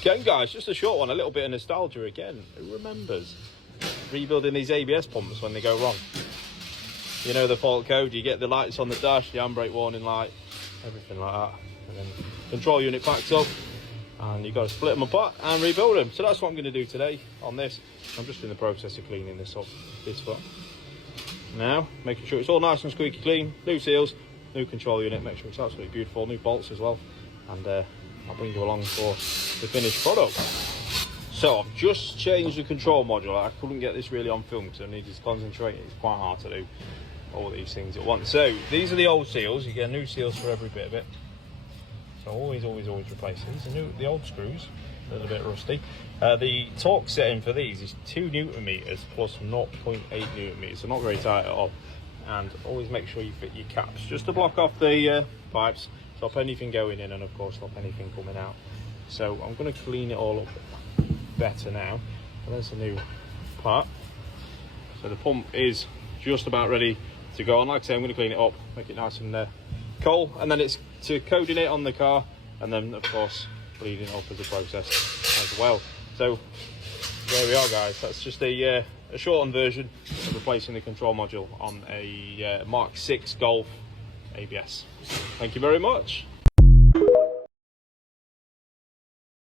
Again, guys, just a short one, a little bit of nostalgia again. Who remembers rebuilding these ABS pumps when they go wrong? You know the fault code, you get the lights on the dash, the handbrake warning light, everything like that. And then control unit packs up, and you've got to split them apart and rebuild them. So that's what I'm going to do today on this. I'm just in the process of cleaning this up, this foot. Now, making sure it's all nice and squeaky clean, new seals, new control unit, make sure it's absolutely beautiful, new bolts as well. And I'll bring you along for the finished product. So I've just changed the control module. I couldn't get this really on film because I needed to concentrate. It's quite hard to do all these things at once. So these are the old seals. You get new seals for every bit of it. So always replace these. The old screws, a little bit rusty. The torque setting for these is 2 Newton meters plus 0.8 Newton meters, so not very tight at all. And always make sure you fit your caps just to block off the pipes, stop anything going in, and of course stop anything coming out. So I'm going to clean it all up better now. And there's a new part. So the pump is just about ready to go on. Like I say, I'm going to clean it up, make it nice and cold, and then it's to coding it on the car, and then of course bleeding it up as a process as well. So there we are, guys. That's just a shortened version of replacing the control module on a Mark 6 Golf ABS. Thank you very much.